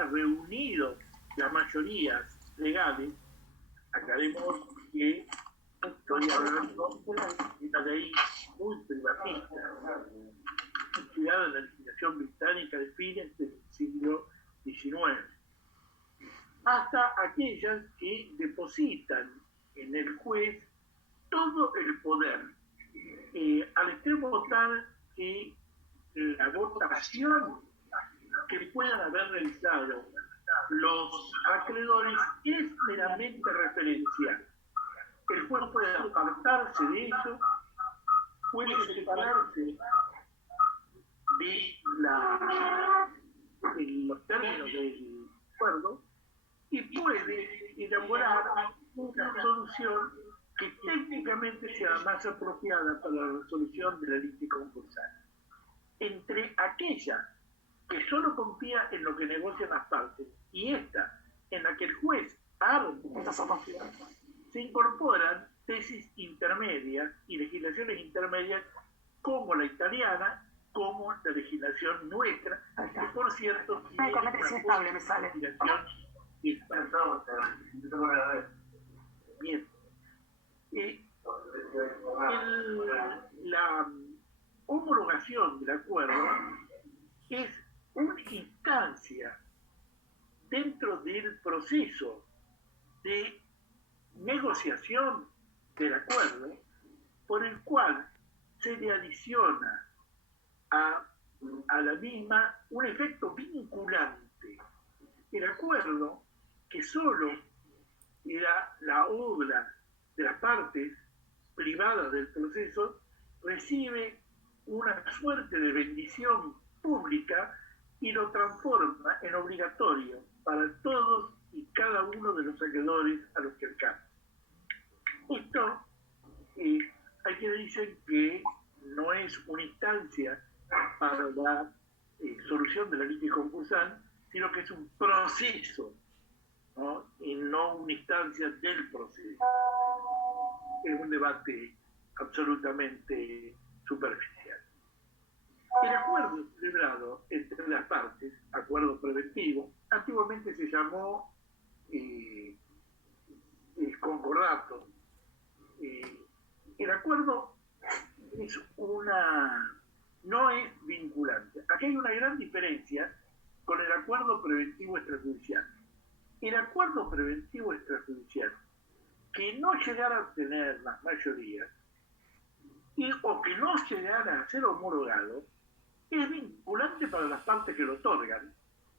hubiera reunido las mayorías legales, aclaremos que estoy hablando de una ley muy privatista, inspirada en la legislación británica de fines del siglo XIX, hasta aquellas que depositan en el juez todo el poder, al extremo tal que la votación que puedan haber realizado los acreedores es meramente referencial. El juez puede apartarse de eso, puede separarse de los términos del acuerdo y puede elaborar una solución que técnicamente sea más apropiada para la resolución de la litigio concursal. Entre aquella que solo confía en lo que negocian las partes y esta en la que el juez se incorporan tesis intermedias y legislaciones intermedias como la italiana, como la legislación nuestra, que por cierto tiene una legislación bien. La homologación del acuerdo es una instancia dentro del proceso de negociación del acuerdo por el cual se le adiciona a la misma un efecto vinculante. El acuerdo, que solo era la obra de las partes privadas del proceso, recibe una suerte de bendición pública y lo transforma en obligatorio para todos y cada uno de los acreedores a los que alcanza. Esto hay quienes dicen que no es una instancia para la solución de la litigio concursal, sino que es un proceso, ¿no? Y no una instancia del proceso. Es un debate absolutamente superficial. El acuerdo celebrado entre las partes, acuerdo preventivo, antiguamente se llamó concordato. El acuerdo no es vinculante. Aquí hay una gran diferencia con el acuerdo preventivo extrajudicial. El acuerdo preventivo extrajudicial, que no llegara a obtener las mayorías o que no llegara a ser homologado, es vinculante para las partes que lo otorgan,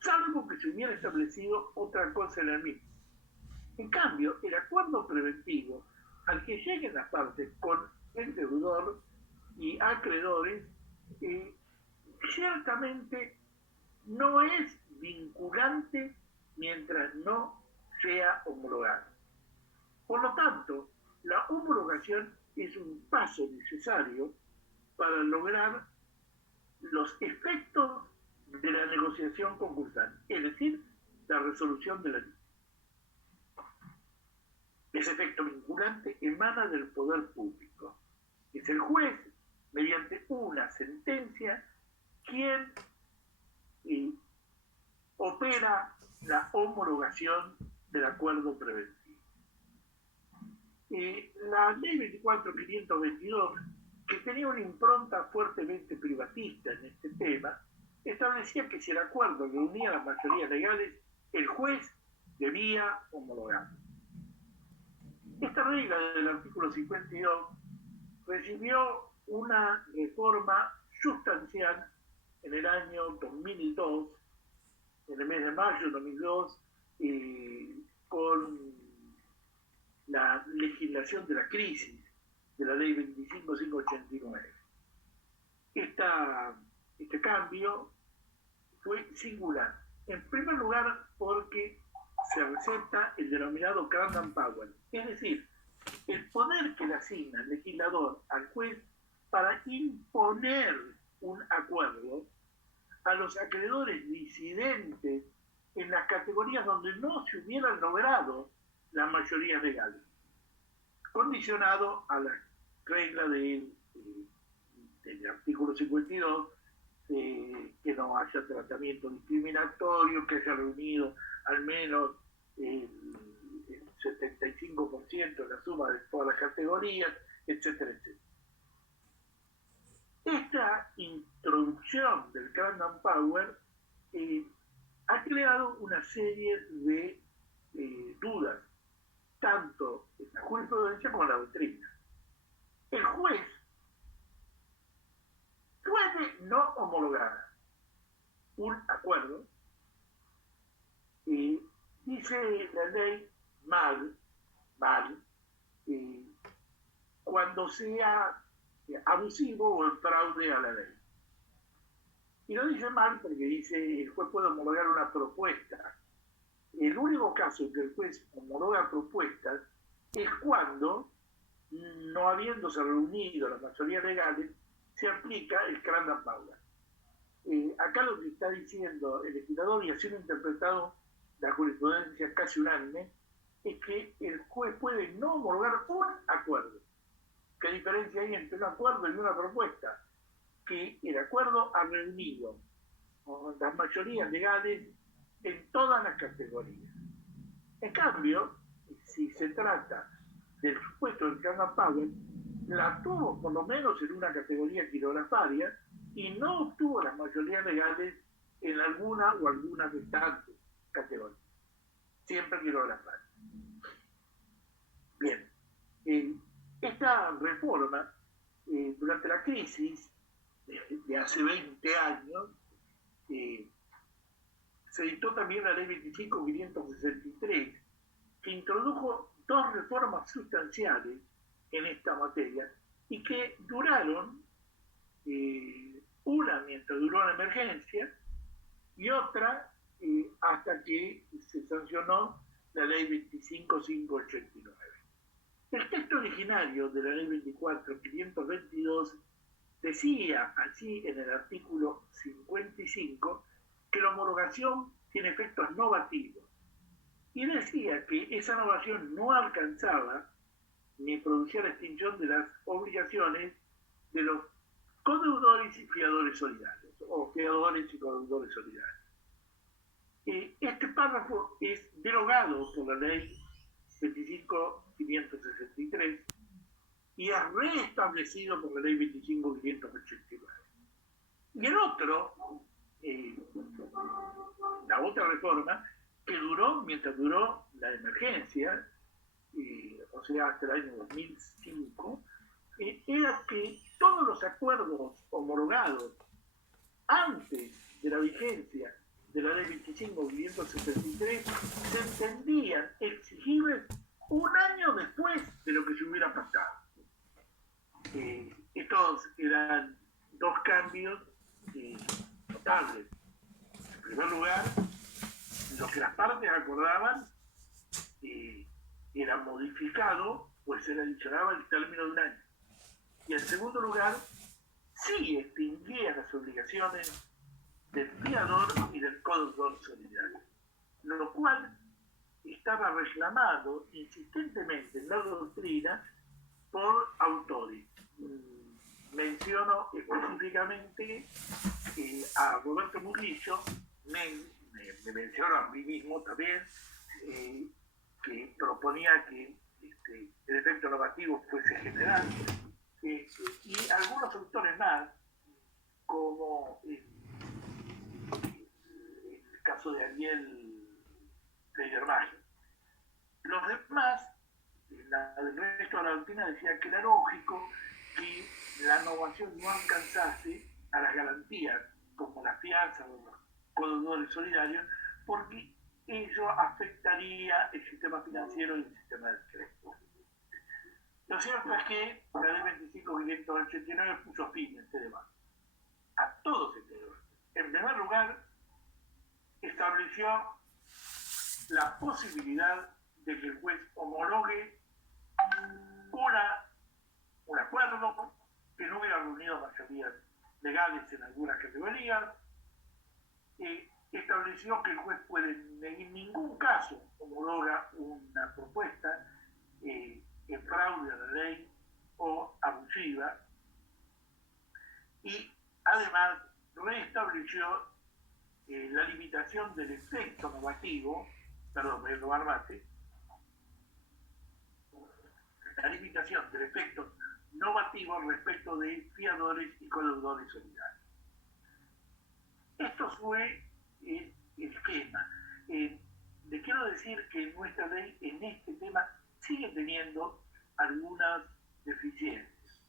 salvo que se hubiera establecido otra cosa en el mismo. En cambio, el acuerdo preventivo, al que lleguen las partes con el deudor y acreedores, ciertamente no es vinculante mientras no sea homologado. Por lo tanto, la homologación es un paso necesario para lograr los efectos de la negociación concursal, es decir, la resolución de la litigio. Ese efecto vinculante emana del poder público. Es el juez, mediante una sentencia, quien opera la homologación del acuerdo preventivo. La ley 24.522, que tenía una impronta fuertemente privatista en este tema, establecía que si el acuerdo reunía las mayorías legales, el juez debía homologar. Esta regla del artículo 52 recibió una reforma sustancial en el año 2002, en el mes de mayo de 2002, con la legislación de la crisis de la ley 25.589. Este cambio fue singular. En primer lugar, porque se receta el denominado Crown and Power, es decir, el poder que le asigna el legislador al juez para imponer un acuerdo a los acreedores disidentes en las categorías donde no se hubieran logrado las mayorías legales, condicionado a la regla del artículo 52 que no haya tratamiento discriminatorio, que haya reunido al menos el 75% de la suma de todas las categorías, etcétera, etcétera. Esta introducción del Random Power ha creado una serie de dudas, tanto en la jurisprudencia como en la doctrina. El juez puede no homologar un acuerdo, dice la ley mal, cuando sea abusivo o en fraude a la ley. Y lo dice mal porque dice el juez puede homologar una propuesta. El único caso en que el juez homologa propuestas es cuando, no habiéndose reunido las mayorías legales, se aplica el Random Power. Acá lo que está diciendo el legislador, y haciendo interpretado la jurisprudencia casi unánime, es que el juez puede no homologar un acuerdo. ¿Qué diferencia hay entre un acuerdo y una propuesta? Que el acuerdo ha reunido las mayorías legales en todas las categorías. En cambio, si se trata del supuesto del Random Power, la tuvo por lo menos en una categoría quirografaria y no obtuvo las mayorías legales en alguna o algunas restantes categorías. Siempre quirografaria. Bien. Esta reforma, durante la crisis de hace 20 años, se dictó también la ley 25.563, que introdujo dos reformas sustanciales en esta materia y que duraron, una mientras duró la emergencia y otra hasta que se sancionó la ley 25.589. El texto originario de la ley 24.522 decía así en el artículo 55 que la homologación tiene efectos novativos y decía que esa novación no alcanzaba ni producía la extinción de las obligaciones de los codeudores y fiadores solidarios, o fiadores y codeudores solidarios. Este párrafo es derogado por la ley 25.563 y es reestablecido por la ley 25.589. Y el otro, la otra reforma, que duró mientras duró la emergencia, o sea, hasta el año 2005, era que todos los acuerdos homologados antes de la vigencia de la ley 25.573 se entendían exigibles un año después de lo que se hubiera pasado. Estos eran dos cambios notables. En primer lugar, lo que las partes acordaban era modificado, pues se le adicionaba el término de un año. Y en segundo lugar, sí extinguía las obligaciones del fiador y del codeudor solidario, lo cual estaba reclamado insistentemente en la doctrina por autores. Menciono específicamente a Roberto Murillo, me menciono a mí mismo también, que proponía que el efecto normativo fuese general, y algunos autores más, como el caso de Ariel Feigerbacher. Los demás, el resto de la doctrina decía que era lógico que la innovación no alcanzase a las garantías, como la fianza o los codeudores solidarios, porque ello afectaría el sistema financiero y el sistema de crédito. Lo cierto es que la ley 25.589 puso fin a este debate, a todo este debate. En primer lugar, estableció la posibilidad de que el juez homologue un acuerdo que no hubiera reunido mayorías legales en algunas categorías. Estableció que el juez puede en ningún caso homologa una propuesta en fraude a la ley o abusiva, y además reestableció la limitación del efecto normativo, perdón, voy a robar mate, la limitación del efecto normativo respecto de fiadores y codeudores solidarios. Esto fue el esquema. Les quiero decir que nuestra ley en este tema sigue teniendo algunas deficiencias.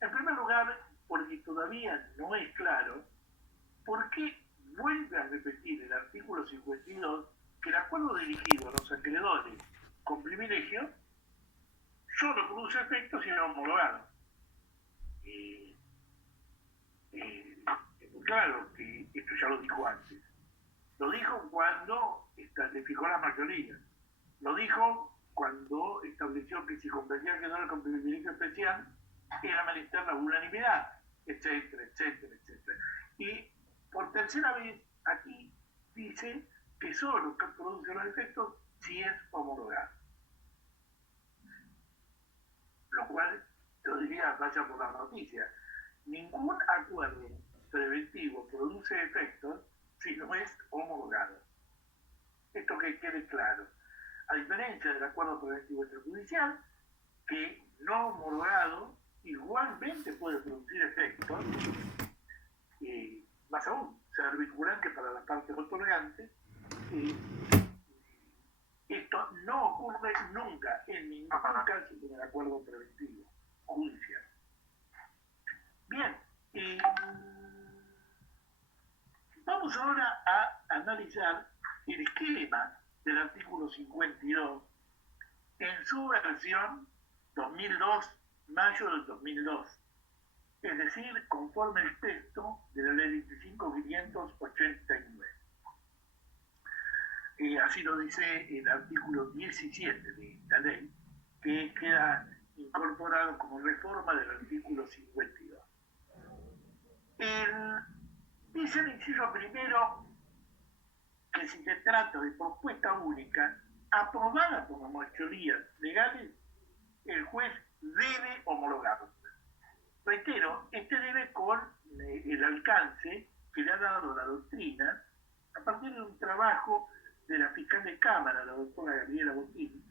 En primer lugar, porque todavía no es claro por qué vuelve a repetir el artículo 52 que el acuerdo dirigido a los acreedores con privilegio solo produce efectos si no homologado. Claro que esto ya lo dijo antes. Lo dijo cuando fijó las mayorías. Lo dijo cuando estableció que si convenía acreedores con privilegio especial era menester la unanimidad, etcétera, etcétera, etcétera. Y por tercera vez aquí dice que solo produce los efectos si es homologado. Lo cual yo diría, vaya por las noticias, ningún acuerdo preventivo produce efectos si no es homologado. Esto que quede claro. A diferencia del acuerdo preventivo extrajudicial, que no homologado igualmente puede producir efectos, más aún, ser vinculante para las partes otorgantes. Esto no ocurre nunca, en ningún caso, con el acuerdo preventivo judicial. Bien, vamos ahora a analizar el esquema del artículo 52 en su versión 2002, mayo del 2002, es decir, conforme el texto de la ley 25.589. Así lo dice el artículo 17 de esta ley, que queda incorporado como reforma del artículo 52. Dice el inciso primero que si se trata de propuesta única aprobada por las mayorías legales, el juez debe homologarlo. Reitero, este debe con el alcance que le ha dado la doctrina a partir de un trabajo de la fiscal de Cámara, la doctora Gabriela Botín,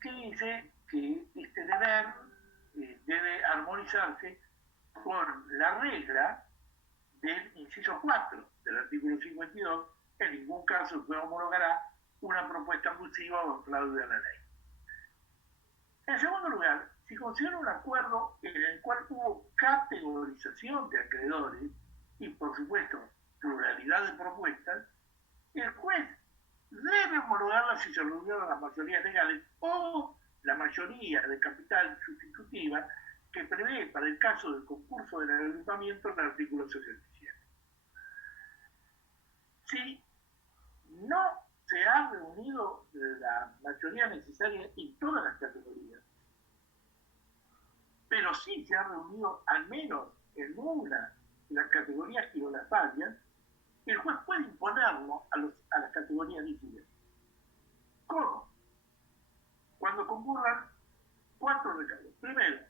que dice que este deber debe armonizarse con la regla del inciso 4 del artículo 52, en ningún caso el juez homologará una propuesta abusiva o fraude a la ley. En segundo lugar, si considera un acuerdo en el cual hubo categorización de acreedores y, por supuesto, pluralidad de propuestas, el juez debe homologarla si se reunieron las mayorías legales o la mayoría de capital sustitutiva que prevé para el caso del concurso del agrupamiento el artículo 67. Si no se ha reunido la mayoría necesaria en todas las categorías, pero sí se ha reunido al menos en una de las categorías quirolatarias, el juez puede imponerlo a las categorías líquidas. ¿Cómo? Cuando concurran 4 recados. Primero,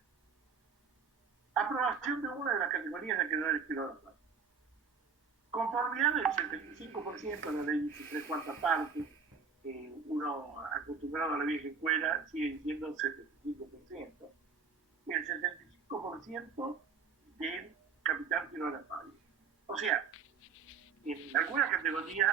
aprobación de una de las categorías de acreedores quirolatarios. Conformidad del 75% a la ley 13 cuarta parte, uno acostumbrado a la vieja escuela sigue diciendo 75%. Y el 75% del capital quirolatarios. O sea, en alguna categoría